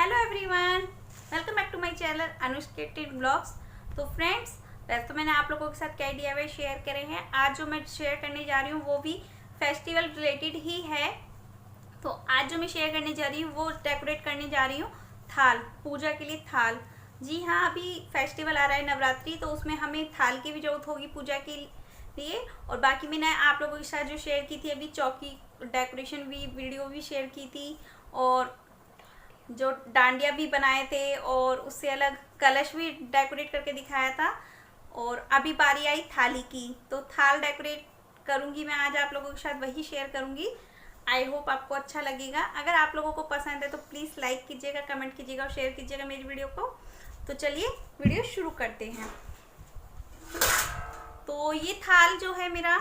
Hello everyone, welcome back to my channel अनुष्केटेड blogs. तो friends, वैसे तो मैंने आप लोगों के साथ कई DIY शेयर करे हैं। आज जो मैं शेयर करने जा रही हूँ वो भी फेस्टिवल रिलेटेड ही है। तो आज जो मैं शेयर करने जा रही हूँ वो डेकोरेट करने जा रही हूँ थाल, पूजा के लिए थाल। जी हाँ, अभी फेस्टिवल आ रहा है नवरात्रि, तो उसमें हमें थाल की भी जरूरत होगी पूजा के लिए। और बाकी मैंने आप लोगों के साथ जो शेयर की थी अभी चौकी डेकोरेशन भी वीडियो भी शेयर की थी, और जो डांडिया भी बनाए थे, और उससे अलग कलश भी डेकोरेट करके दिखाया था। और अभी बारी आई थाली की, तो थाल डेकोरेट करूंगी मैं आज आप लोगों के साथ, वही शेयर करूंगी। आई होप आपको अच्छा लगेगा। अगर आप लोगों को पसंद है तो प्लीज़ लाइक कीजिएगा, कमेंट कीजिएगा और शेयर कीजिएगा मेरी वीडियो को। तो चलिए वीडियो शुरू करते हैं। तो ये थाल जो है मेरा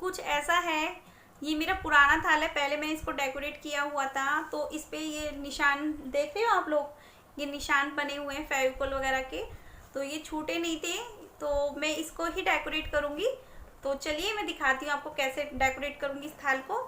कुछ ऐसा है। ये मेरा पुराना थाल है, पहले मैंने इसको डेकोरेट किया हुआ था। तो इस पे ये निशान देख रहे हो आप लोग, ये निशान बने हुए हैं फेविकोल वगैरह के। तो ये छूटे नहीं थे, तो मैं इसको ही डेकोरेट करूँगी। तो चलिए मैं दिखाती हूँ आपको कैसे डेकोरेट करूँगी इस थाल को।